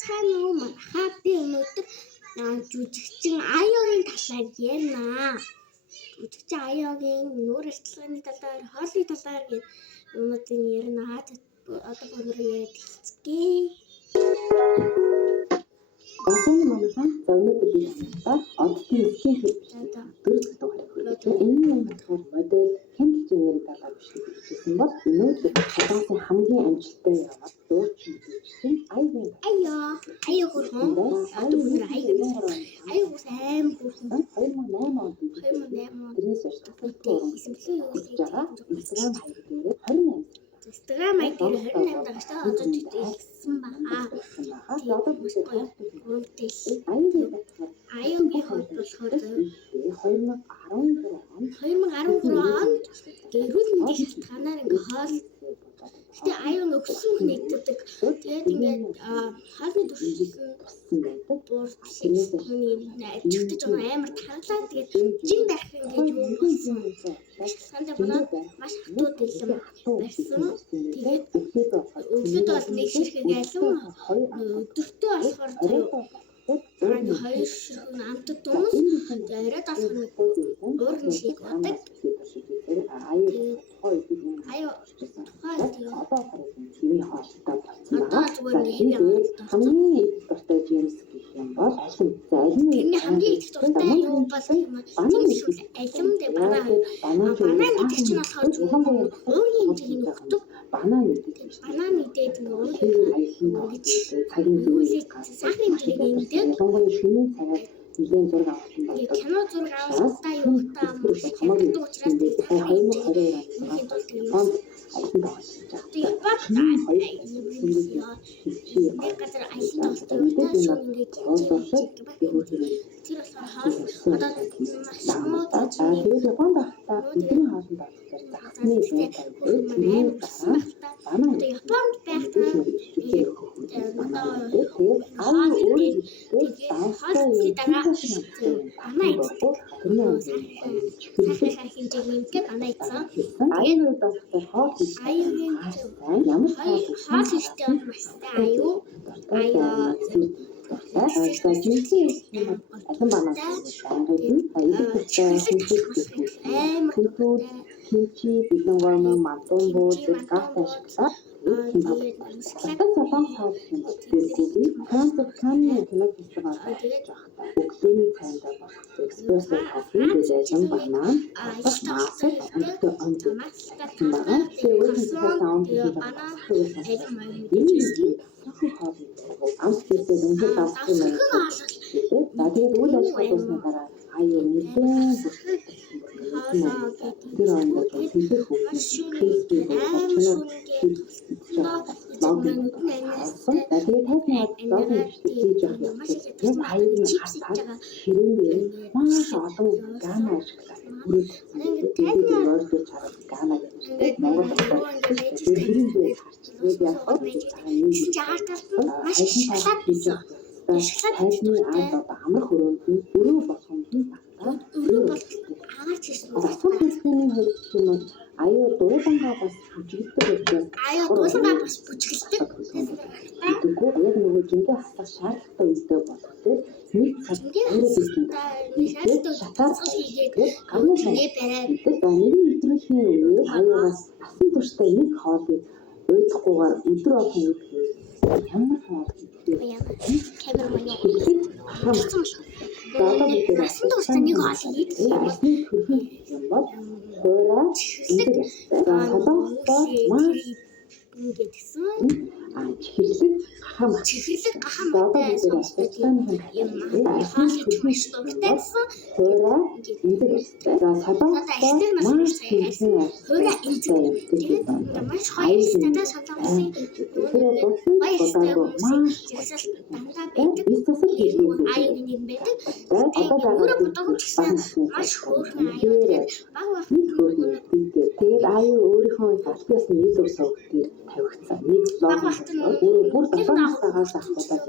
цаана уу манайхаа би өнөөдөр жүжигчин Аюугийн талаар ярина. Жүжигчин Аюугийн нүүр арчилгааны талаар, хоолны талаар гээд өнөөдөр ярина. Одоо бүгд яриад хэлцгээе. Гасны манайхан өнөөдөр би оддын эсхийн дөрөв дугаар энэ юм болохоор модель хэмжээний талаар бичсэн бол өнөөдөр одоогийн хамгийн амжилттай яваад дуучин бичсэн Аюу хурхан одоо бүгд Аюу сайн хурхан 2008 онд тэрнээс эсэмлээ юу хийж байгаа Instagram хайр дээр 28 Instagram ID 28 дагчаа одоо тэгсэн баа. Одоо гоё гүнтэл Аюугийн хувьд болохоор 2013 онд гэрүүл мэндийн шалтгаанаар ингээ хоол гэтээ Аюу нөхсөн нэгддэг. Тэгээд ингээд хоолны туршилсан дуурсан ажилтж байгаа амар таглаа. Тэгээд жин байх ингээд юу болсон. Сандаа болоод маш хатууд илэм барьсан. Тэгээд өглөөд бол нэг ширхэг айлан өдөртөө болохоор хоёр ширхэг амтд дуус. Тэгээд оройд болохоор өөр нэг шиг бодог. Аюу одоо зүгээр нэг хамгийн дуртай Джеймс гэх юм бол тэрний хамгийн их дуртай юу бол алим дэ банан гэдэг чинь болохоор зүгээр өөрийн хэмжээний өгдөг банан идээд ингэж сайхан хэмжээний идээд шөнийн цагаар нэгэн зураг авах юм байна. Кино зураг авахтаа юу та хамаагүй учраас Аюугийн хаал ихтэй мастай аюу Kimchi, bidang warna, matong bol, kasta shiksa, sabang saat ini, kantor kami adalah festival Oktober tanda espresso coffee, detergent banan, masak, untuk kembangan, sewa kita sound ini ambil sesuatu tasnya. Tadi dulu suatu negara, ayo nih. Аюу дуулангаа бас бүжгэлдэг. Аюу дуулангаа бас бүжгэлдэг. Тэгвэл яг нөгөө жинхэнэ хасах шаардлагатай үедээ болох тийм нэг цаг шатаар хийгээд гарны бариад нэг өдрийнхний үеэр аюугаас асан турштай нэг хоолыг уйдахгүйгээр өдөр болгон идэх ямар хоол камер манай асан турштай нэг хоол идэх юм бол хойроо ингэдсэн чихэрлэг гахамтай сонсдог юм хаалт маш дуртайсан хойроо сабан хойроо тэгээд маш хоёртай садамсын баяртай жирсэл дандаа байдаг аюугийн юм байдаг өөрөө бодог гэсэн маш хөөрхөн аюу тэгээд аюу өөрийнхөө талбайс нь илүү суух дээр тавигдсан нэг лог өөрөө бүр 7 цагаас ахуулаад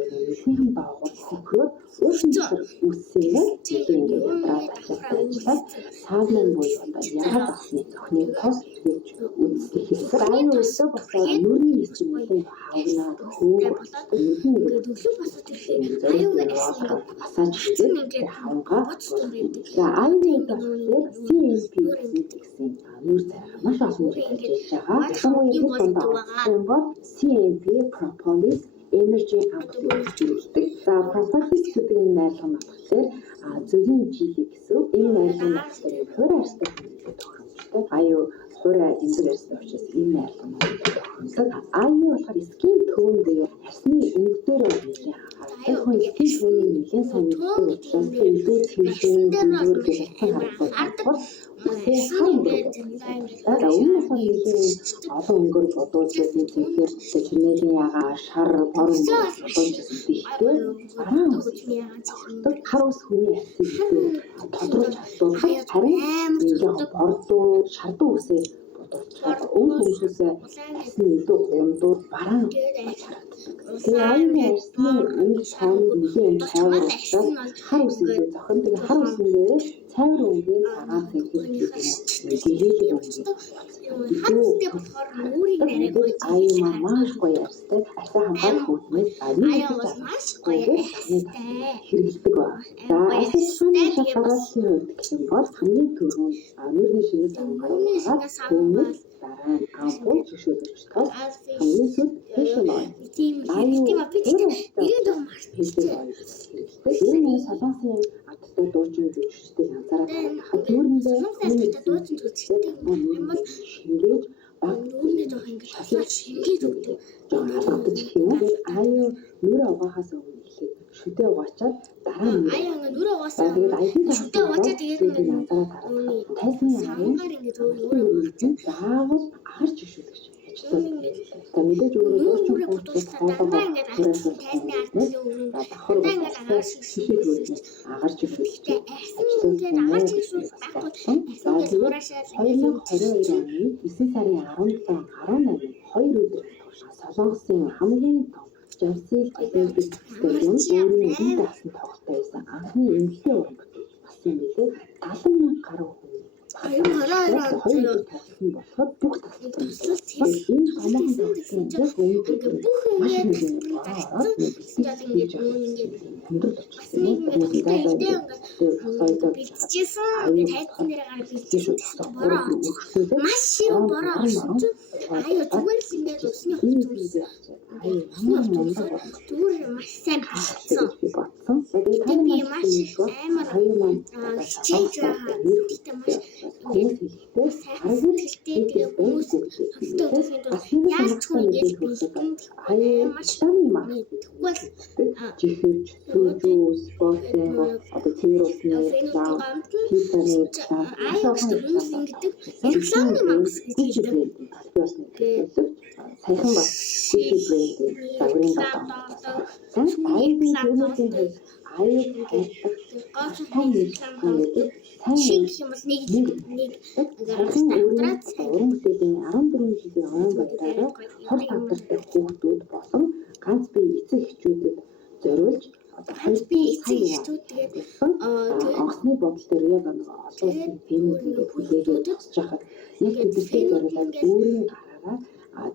нэгэн даагуул хөхрөөд өөрсдөө үсээр ингээд ядраад ажиллаад саавнан буюу одоо ягаад авсны зохиныг тос хийж үзэх хэлбэр аюу өсөө босоод нүрийн эсрэгтэй хавнаад хөөгд ингээд өглөө босоод ирэхээр аюугаар басаж ингээд хавнгаа за аюуны дээр CNP гэсэн нүүр царай маш олон зүйл хийж байгаа. Хамгийн гол бол CNP propolis energy output гэдэг. За propolis гэдэг энэ найрлагын батлаар зөвгийн жилиг гэсэн энэ найрлагын батлаар хуурай арьстай гэдэг тохиромжтой. Аюу хуурай эндэр арьстай учраас энэ найрлагын тохиромжтой. Аюу болохоор эсгийн төвөн дээр арьсны өнгөдөр нэлээд хаагаад эсгийн төвний нэлээд сайн мэддэг учраас илүү цэвэрхэн зүгээр гэж харагддаг. За өмнөх нь нэлээд олон өнгөөр бодуулж үзсэн тэгэхээр чинээлийн ягаа шар борон бодуулж ихтэй дараа нь хар ус хүний арьсыг тодруулж чадвал харин яг бордуу шардуу үсээ бодуулж өнгө хүмүүсээ арьсны илүү гундууд бараан тэгээ аюулны арьсны өнгө цаана нэлийн цайвар учраас хар үсээ зохион тэгээ хар үснээр цайвар өнгөний цагаан хэлбэр хаттай болохоор өөрийн нэрээ аюу маш гоё арьстай арьсаа хамгаалах хөлмөд аюу бол маш гоё арьстай хэрэглэдэг ба. За арьсны шалтгааллын хувьд гэх юм бол хамгийн түрүүнд нүрийн шинээс хамгаалаад дараа нь ампул зөвшөөрч тал хамгийн сүд фэшн ойл. Тийм ирээд байгаа марцтай. Энэ солонгосын адтай дуучин жүжигчдийг анзаараад хад нүрэндээ дуучин жүжигчдийг амар шингээж баг нүрэндээ жоох ингэ шалгаж шингээж өгдөг. Хадаж гэх юм уу? Аюу нүрээ угаахаас өмнө эхлээд шүдээ угаачаад дараа нь аюу ингэ нүрээ угаасаа тэгээд шүдээ угаачаад тэгээд анзаараад тайсны хангаар ингэ нүрээ угаачаад заавал агарч ишүүлж та мэдээж өөрөө дуучин хуудсаар дандаа ингээд тайсны ардны өмнө дандаа ингээд агарч ишүүлж арьсан агарч ишүүлж байхгүй арьсан хураашаа 2022 оны 9 сарын 17-18 2 өдөр Солонгосын хамгийн том Жарсил Олимпик стадиум өөрийн энд асан тоглолттой байсан анхны эмэгтэй уран бүтээл бас юм билээ 70,000 гаруй хүн болохоор бүх таслалт энэ томоохон тоглолтын бүх ингээд бэлтжсэн тайзан дээр гараад бэлтжсэн бороо маш шиг бороо орсон ч аюу зүгээр л ингээд усны хөвчүүс зүгээр маш сайн болцсон. Тэгээд би маш амар хичээж байгаа. Тэгтээ маш ингээд сайхан сэтгэлтэй тэгээ хүмүүс хөлтөө яаж ч хүн ингэж бэлдэн маш тэгвэл чихэж сүжүүс босын одоо тэрусны зам хийсэрээ аюултай хүмүүс ингэдэг рекламны мангас гэж хэлдэг. Сайхан ба Gucci брэндийн загварын дотор аюул шиг юм бол нэг уран бүтээлийн 14 жилийн ойн баяраараа хол хамтартай хүүхдүүд болон ганц бие эцэг эхчүүдэд зориулж ганц бие эцэг эхчүүд тэгээд онгоцны бодол дээр яг олон фэминий хүлээгээд тусч хахад яг тэдгээр зориулаад өөрийн гараараа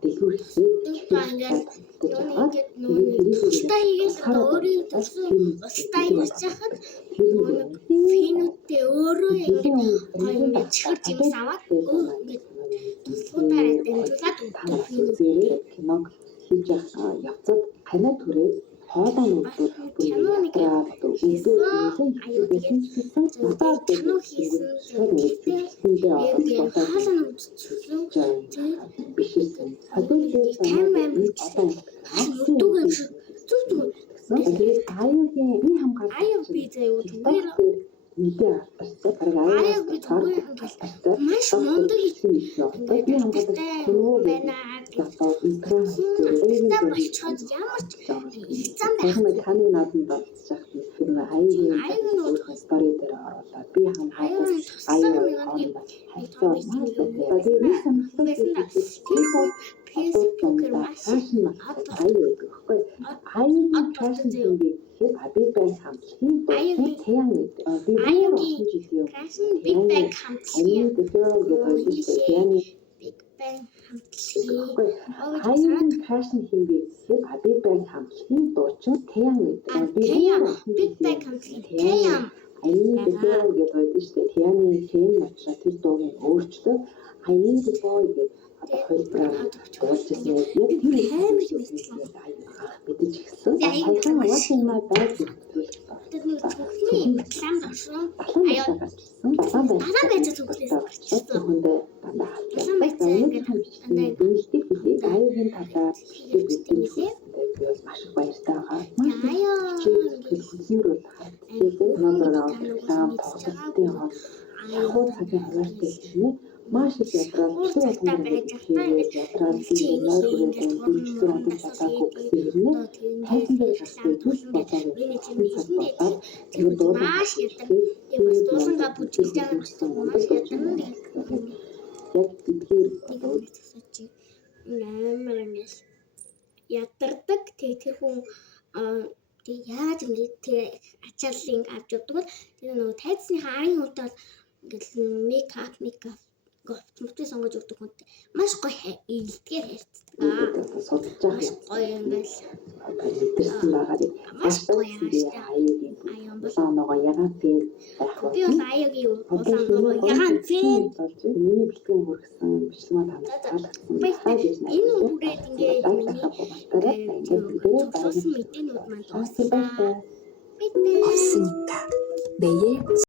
дэлгүүрхээ устаа хийгээл өөрийн төлсөн устаа хийж хахад фэнүүдээ өөрөө ингээд чихэр зэмс аваад ингээд туслуудаараа дэмжүүлээд өгдөг. Киног хийж явцад ханаа түрээд хоолой нүүдүүд кино нэг аюул кино хийсэн тэгээд хоолой нүүдчилсэн бишсэн. Тайм зүгтүг Тэгээд аюугийн би хамгаалж аюу би заяа зүгээр мэдээ аюу би зүгээр маш мундаг хийсэн би хамгаалж байна болчиход ямар ч эцэн байх таны нааданд болчих. Тэр аюулын стори дээр оруулаад би хамаагүй аюулын тусгай нэг хайцаа маш Facebook-ээр маш аюул гэхгүй аюулын фэшн гэхээр Big Bang хамтлагийн Тэян би Fashion Big Bang хамтлагийн Big Bang хамтлагийн аюулын фэшн хэмжээгээр Big Bang хамтлагийн дуучин Тэян Big Bang хамтлагийн Тэян аюулын дэвээр гэдэг шүү дээ. Тэяны хэн начра тэр дууг нь өөрчлөө аюулын дэвээр гэдэг одоо хөлбөр дуулжсэн юм. Яг тэр мэдэж гисэн. Хажуу уушин маа байж тэр нэг зөвхөн рекламд орсон. Аюул дараа байж зөвхнээс гарчихсан. Дараа байж ингээд аюулын талаар маш их баяртай байгаа. Хүнсээр бол цагийн хаваартай чинь маш их ядраа ядардаг тэр хүн тэг яаж ингэж тэр ачааллыг авч явдаг бол тэр нөгөө тайзны харын хувьд бол ингээл мейкап гофтмөтэй сонгож өгдөг хүн маш гоё илтгэр ярьцдаг. судалж байгаа Маш гоё ингээл мэдэрсэн байгаа. маш гоё аюулын болооноо ягаад тийм байх вэ? би бол аюугийн болооноо ягаад тийм миний бэлтгэн хүргэсэн бичлэг таалагдсан. энэ үрээд ингээд миний цусан мэдээнүүд маань дууссан. 없으니까 내일